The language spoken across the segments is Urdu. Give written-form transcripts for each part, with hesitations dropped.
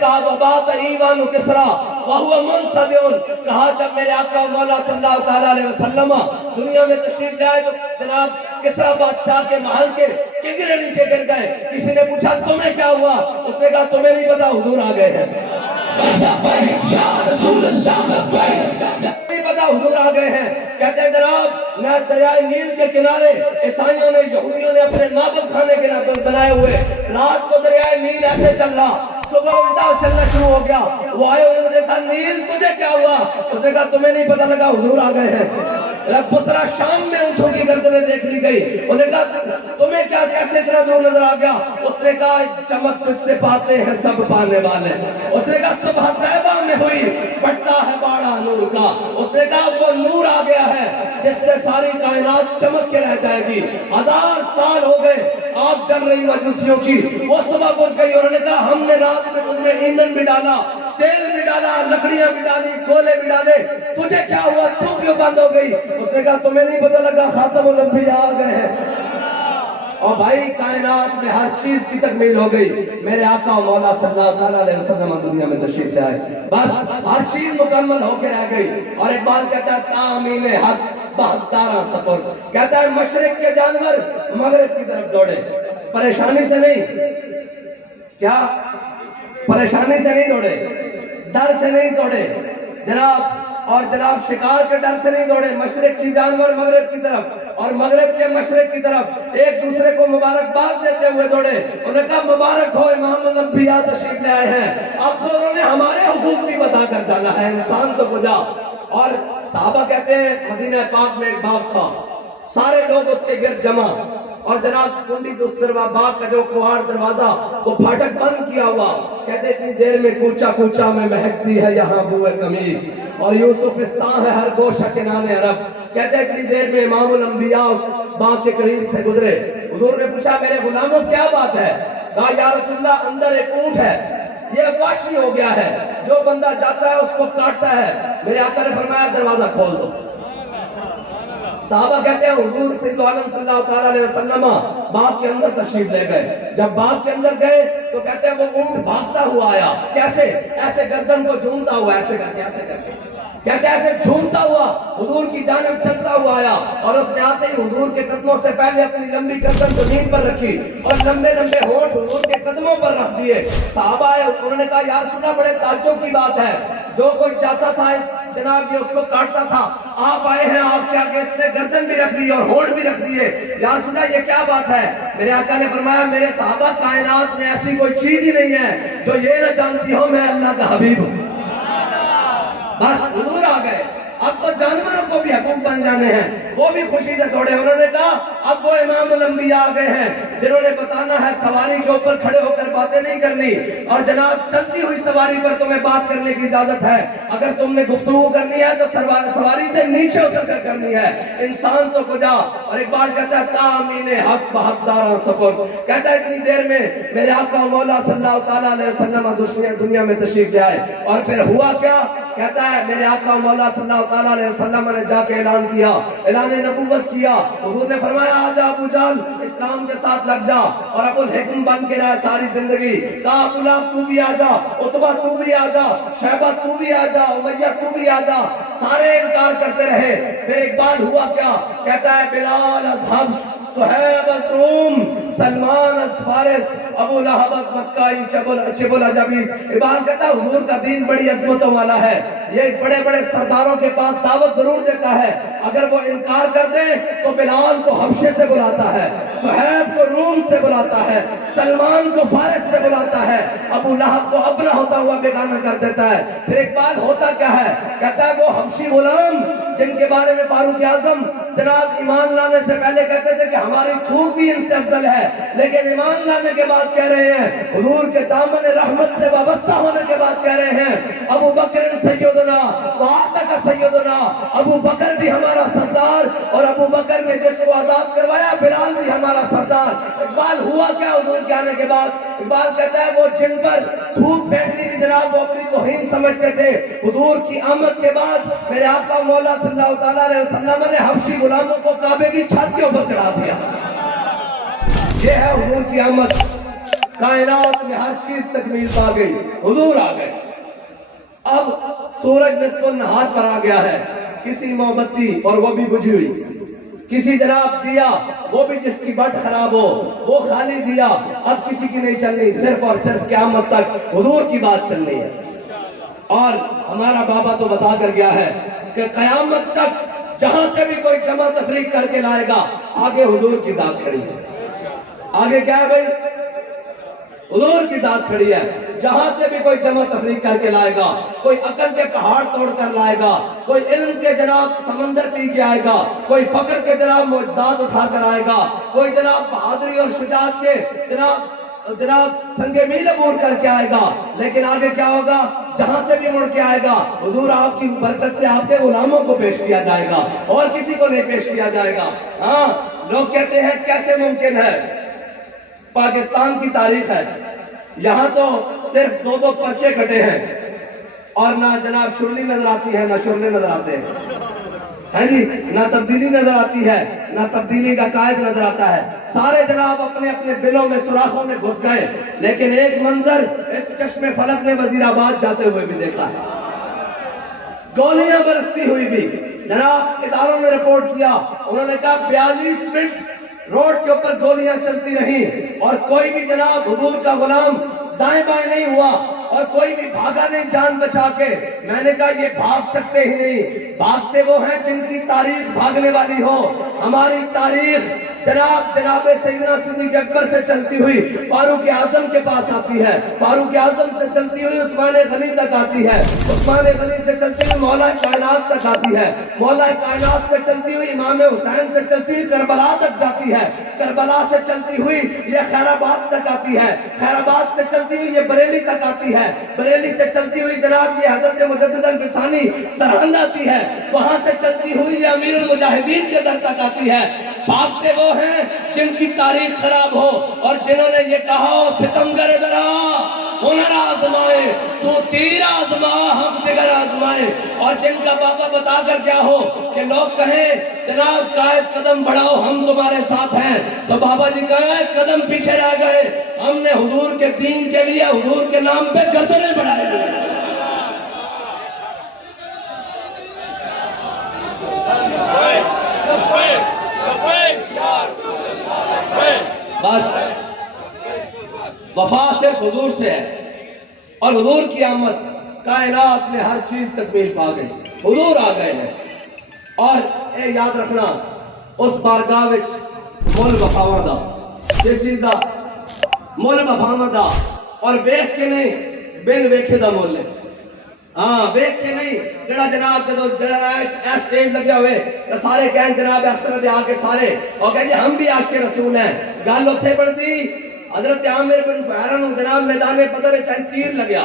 کہا وبات ایوان کسرا وہو منصدیون، کہا جب میرے آقا مولا صلی اللہ تعالیٰ علیہ وسلم دنیا میں تشریف جائے تو جناب کسرا بادشاہ کے محل کے کنگرے نیچے گر گئے. کسی نے پوچھا تمہیں کیا ہوا؟ اس نے کہا تمہیں نہیں پتا حضور آ گئے ہیں. نہیں پتا حضور آ گئے ہیں. کہتے ہیں جناب میں دریائے نیل کے کنارے عیسائیوں نے یہودیوں نے اپنے معبد خانے کے بنائے ہوئے، رات کو دریائے نیل ایسے چل رہا، صبح الٹا چلنا شروع ہو گیا. وہ آئے انہوں نے کہا نیل تجھے کیا ہوا؟ اس نے کہا تمہیں نہیں پتا لگا حضور آ گئے ہیں. بصرہ شام میں اونٹوں کی گردنیں دیکھ لی گئی. انہوں نے کہا تمہیں کیا کیسے اتنا دور نظر آ گیا؟ اس نے کہا چمک تجھ سے پاتے ہیں سب پانے والے. اس نے کہا صبح طیبہ میں ہوئی بٹتا ہے باڑا نور کا. اس نے کہا وہ نور آ گیا ہے جس سے ساری کائنات چمک کے رہ جائے گی. 1000 سال ہو گئے آگ جل رہی مجوسیوں کی، وہ صبح پہنچ گئی. انہوں نے کہا ہم نے رات میں تجھ میں ایندھن بھی ڈالا، تیل بھی ڈالا، لکڑیاں بھی ڈالی، گولے بھی ڈالے، تجھے کیا ہوا؟ تو کیوں بند ہو گئی؟ اس نے کہا تمہیں نہیں پتہ لگا خاتم الانبیاء آ گئے ہیں. اور بھائی کائنات میں ہر چیز کی تکمیل ہو گئی. میرے آقا و مولا صلی اللہ علیہ وسلم دنیا میں تشریف لے آئے، بس ہر چیز مکمل ہو کے رہ گئی. اور ایک بات کہتا ہے تعمیم حق 72 سفر، کہتا ہے مشرق کے جانور مغرب کی طرف دوڑے، پریشانی سے نہیں، کیا پریشانی سے نہیں دوڑے، ڈر سے نہیں دوڑے جناب، اور جناب شکار کے ڈر سے نہیں دوڑے. مشرق کی جانور مغرب کی طرف اور مغرب کے مشرق کی طرف ایک دوسرے کو مبارکباد دیتے ہوئے دوڑے. انہوں نے کہا مبارک ہو امام الانبیاء تشریف لے آئے ہیں. اب تو انہوں نے ہمارے حقوق بھی بتا کر جانا ہے، انسان تو بجا. اور صحابہ کہتے ہیں مدینہ پاک میں ایک باغ تھا، سارے لوگ اس کے گرد جمع، اور جناب کنڈی دوسرا باغ کا جو کھوار دروازہ وہ پھاٹک بند کیا ہوا. کہتے اتنی دیر میں کوچا کوچا میں مہکتی ہے یہاں بوئے قمیص، اور یوسفستان ہے ہر گوشہ کنان عرب. کہتے اتنی دیر میں امام الانبیاء اس باغ کے قریب سے گزرے. حضور نے پوچھا میرے غلاموں کیا بات ہے؟ کہا یا رسول اللہ اندر ایک اونٹ ہے، یہ وحشی ہو گیا ہے، جو بندہ جاتا ہے اس کو کاٹتا ہے. میرے آقا نے فرمایا دروازہ کھول دو. صحابہ کہتے ہیں حضور سید عالم صلی اللہ تعالیٰ علیہ وسلم باغ کے اندر تشریف لے گئے. جب باغ کے اندر گئے تو کہتے ہیں وہ اونٹ بھاگتا ہوا آیا. کیسے؟ ایسے گردن کو جھومتا ہوا، ایسے کر کے ایسے کر کے، کہتے ہیں ایسے جھومتا ہوا حضور کی جانب چلتا ہوا آیا. اور اس نے آتے ہی حضور کے قدموں سے پہلے اپنی لمبی گردن زمین پر رکھی اور لمبے لمبے ہونٹ حضور کے قدموں پر رکھ دیے. صحابہ آئے، انہوں نے کہا یا رسول اللہ بڑے تعجب کی بات ہے، جو کوئی چاہتا تھا اس جناب یہ اس کو کاٹتا تھا، آپ آئے ہیں آپ کے آگے اس نے گردن بھی رکھ لی اور ہونٹ بھی رکھ دیے. یا رسول اللہ یہ کیا بات ہے؟ میرے آقا نے فرمایا میرے صحابہ کائنات میں ایسی کوئی چیز ہی نہیں ہے جو یہ نہ جانتی ہو میں اللہ کا حبیب ہوں. بس حضور آ گئے. اب تو جانوروں کو بھی حقوق بن جانے ہیں، وہ بھی خوشی سے دوڑے. انہوں نے کہا اب وہ امام الانبیاء آ گئے ہیں جنہوں نے بتانا ہے سواری کے اوپر کھڑے ہو کر باتیں نہیں کرنی، اور جناب چلتی ہوئی سواری پر تمہیں بات کرنے کی اجازت ہے. اگر تم نے گفتگو کرنی ہے تو سواری سے نیچے اتر کر کرنی ہے، انسان تو کجا. اور ایک بار کہتا ہے تامین حق 72 سفر، کہتا ہے اتنی دیر میں میرے آقا مولا صلی اللہ تعالیٰ علیہ وسلم دنیا میں تشریف لے آئے. اور پھر ہوا کیا؟ کہتا ہے میرے آقا مولا صلی اللہ تعالیٰ علیہ وسلم نے جا کے اعلان کیا، اعلان نبوت کیا. حضور نے فرمایا آجا ابو جہل اسلام کے ساتھ لگ جا، اور ابو الحکم بن کے رہے ساری زندگی. کہا ابو لہب تو بھی آجا، عتبہ تو بھی آجا، شیبہ تو بھی آجا، امیہ تو بھی آجا. سارے انکار کرتے رہے. پھر ایک بار ہوا کیا؟ کہتا ہے بلال از حبش، صہیب از روم، سلمان از فارس، ابو لہب از مکائی، چبل عجبیز. عبان کہتا ہے حضور کا دین بڑی عظمتوں والا ہے، یہ بڑے بڑے سرداروں کے پاس دعوت ضرور دیتا ہے، اگر وہ انکار کر دیں تو بلال کو حبشے سے بلاتا ہے، صہیب کو روم سے بلاتا ہے، سلمان کو فارس سے بلاتا ہے، ابو لہب کو اپنا ہوتا ہوا بیگانہ کر دیتا ہے. پھر ایک بات ہوتا کیا ہے؟ کہتا ہے وہ حبشی غلام جن کے بارے میں فاروق اعظم جناب ایمان لانے سے پہلے کہتے تھے کہ ہماری تھوک بھی ان سے افضل ہے، لیکن ایمان لانے کے بعد کہہ رہے ہیں حضور کے دامن رحمت سے وابستہ ہونے کے بعد کہہ رہے ہیں ابو بکر سیدنا وآتک سیدنا، ابو بکر بھی ہمارا سردار، اور ابو بکر نے جس کو آزاد کروایا بلال بھی ہمارا سردار. اقبال ہوا کیا حضور کے آنے کے بعد؟ اقبال کہتا ہے وہ جن پر تھوک پھینکنے کی جناب وہ اپنی توہین سمجھتے تھے، حضور کی آمد کے بعد میرے آقا مولا صلی اللہ تعالیٰ علیہ وسلم نے حبشی غلاموں کو کعبے کی چھت کے اوپر چڑھا دیا. یہ ہے حضور کی آمد. کائنات میں ہر چیز تکمیل پا گئی، حضور آ گئے۔ اب سورج نصف النہار پر آ گیا ہے، کسی موم بتی اور وہ بھی بجھی ہوئی، کسی جناب دیا وہ بھی جس کی بٹ خراب ہو وہ خالی دیا، اب کسی کی نہیں چلنی، صرف اور صرف قیامت تک حضور کی بات چلنی ہے۔ اور ہمارا بابا تو بتا کر گیا ہے کہ قیامت تک جہاں سے بھی کوئی جمع تفریق کر کے لائے گا، آگے حضور کی ذات کھڑی ہے۔ آگے کیا ہے بھائی؟ حضور کی ذات کھڑی ہے۔ جہاں سے بھی کوئی جمع تفریق کر کے لائے گا، کوئی عقل کے پہاڑ توڑ کر لائے گا، کوئی علم کے جناب سمندر پی کے آئے گا، کوئی فقر کے جناب معجزات اٹھا کر آئے گا، کوئی جناب بہادری اور شجاعت کے جناب سنگ میل عبور کر کے آئے گا، لیکن آگے کیا ہوگا؟ جہاں سے بھی مڑ کے آئے گا، حضور آپ کی برکت سے آپ کے غلاموں کو پیش کیا جائے گا، اور کسی کو نہیں پیش کیا جائے گا۔ ہاں، لوگ کہتے ہیں کیسے ممکن ہے؟ پاکستان کی تاریخ ہے، یہاں تو صرف دو دو پرچے کٹے ہیں، اور نہ جناب شرلی نظر آتی ہے، نہ شرلے نظر آتے ہیں جی، نہ تبدیلی نظر آتی ہے، نہ تبدیلی کا قائد نظر آتا ہے۔ سارے جناب اپنے اپنے بلوں میں سوراخوں میں گھس گئے، لیکن ایک منظر اس چشم فلک نے وزیر آباد جاتے ہوئے بھی دیکھا ہے، گولیاں برستی ہوئی بھی۔ جناب اداروں نے رپورٹ کیا، انہوں نے کہا 42 منٹ روڈ کے اوپر گولیاں چلتی رہی، اور کوئی بھی جناب حضور کا غلام دائیں بائیں نہیں ہوا، اور کوئی بھی بھاگا نہیں جان بچا کے۔ میں نے کہا یہ بھاگ سکتے ہی نہیں، بھاگتے وہ ہیں جن کی تاریخ بھاگنے والی ہو۔ ہماری تاریخ جناب سیدنا صدیق اکبر سے چلتی ہوئی فاروق اعظم کے پاس آتی ہے، فاروق اعظم سے چلتی ہوئی عثمان غنی تک آتی ہے، عثمان غنی سے چلتی ہوئی مولا کائنات تک آتی ہے، مولا کائنات سے چلتی ہوئی امام حسین سے چلتی ہوئی کربلا تک جاتی ہے، کربلا سے چلتی ہوئی یہ خیر آباد تک آتی ہے، خیر آباد سے چلتی ہوئی یہ بریلی تک آتی ہے، بریلی سے چلتی ہوئی جناب یہ حضرت مجدد الفسانی سرہند آتی ہے، وہاں سے چلتی ہوئی یہ امیر المجاہدین کے در تک آتی ہے۔ بھاگتے وہ ہیں جن کی تاریخ خراب ہو، اور جنہوں نے یہ کہا ہو ستمگر ذرا ہنر آزمائے، تو تیر آزما ہم جگر آزمائے، اور جن کا بابا بتا کر کیا ہو کہ لوگ کہیں جناب قائد قدم بڑھاؤ ہم تمہارے ساتھ ہیں، تو بابا جی کہیں قدم پیچھے رہ گئے، ہم نے حضور کے دین کے لیے حضور کے نام پہ گردنیں بڑھائے ہوئے۔ بس وفا صرف حضور سے ہے، اور حضور کی آمد کائنات میں ہر چیز تکمیل پا گئی، حضور آ گئے ہیں۔ اور اے یاد رکھنا، اس بارگاہ وچ مول وفاواں دا، جس چیز دا مول وفاواں دا، اور ویکھ کے نہیں بن ویکھے دا مول ہے۔ ہاں ویکھ کے نہیں، جڑا جناب جدو ایس سٹیج لگیا ہوئے تو سارے کہیں جناب اس طرح دے آگے سارے اور کہیں ہم بھی عاشق رسول ہیں۔ گل اتھے پڑھتی حضرت عامر بن فہرن جناب میدان بدر چاہے تیر لگیا،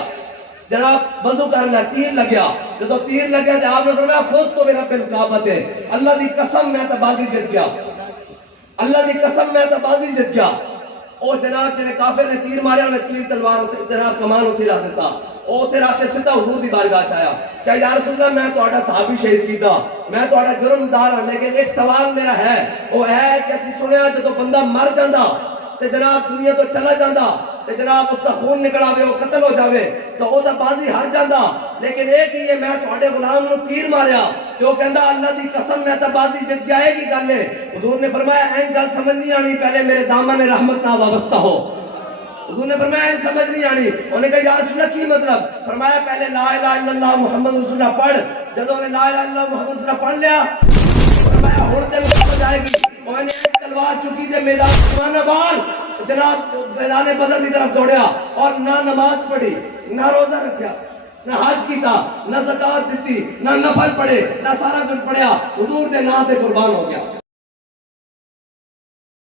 جناب وضو کر لیا، تیر لگیا، جدو تیر لگیا تو آپ نے فرمایا فزت برب الکعبۃ، اللہ دی قسم میں تو بازی جت گیا، اللہ دی قسم میں تو بازی جت گیا۔ او جناب جنہیں کافر نے تیر مارے، انہیں تیر تلوار جناب کمان اتھی رکھ دیتا، او اتھے رکھ کے سیدھا حضور دی بارگاہ چایا کہ یا رسول اللہ میں تہاڈا صحابی شہید کیتا، میں تہاڈا جرم دار ہاں، لیکن ایک سوال میرا ہے، وہ ہے کہ اسی سنیا جدو بندہ مر جاندا تے جناب دنیا تو چلا جاندا تے جناب اس کا خون نکل آوے، وہ قتل ہو جاوے تو وہ دا بازی ہار جاندا، لیکن ایک ہی ہے میں تہاڈے غلام نو تیر ماریا تے وہ کہندا اللہ دی قسم میں تا بازی جت گیا ہے کی گل ہے۔ حضور نے فرمایا این گل سمجھ نہیں آنی، پہلے میرے دامن رحمت نہ وابستہ ہو۔ حضور نے فرمایا این سمجھ نہیں آنی، انہوں نے کہا یا رسول اللہ کی مطلب؟ فرمایا پہلے لا الہ الا اللہ محمد رسول اللہ پڑھ، جب انہوں نے لا الہ الا اللہ محمد رسول اللہ پڑھ لیا فرمایا ہن تینوں سمجھ آئے گی۔ انہوں نے تلوار چکی دے میدان سمانا بال جناب میدان بدر کی طرف دوڑیا، اور نہ نماز پڑھی، نہ روزہ رکھیا، نہ حج کیتا، نہ زکات دیتی، نہ نفل پڑھے، نہ سارا کچھ پڑھیا، حضور دے نام تے قربان ہو گیا۔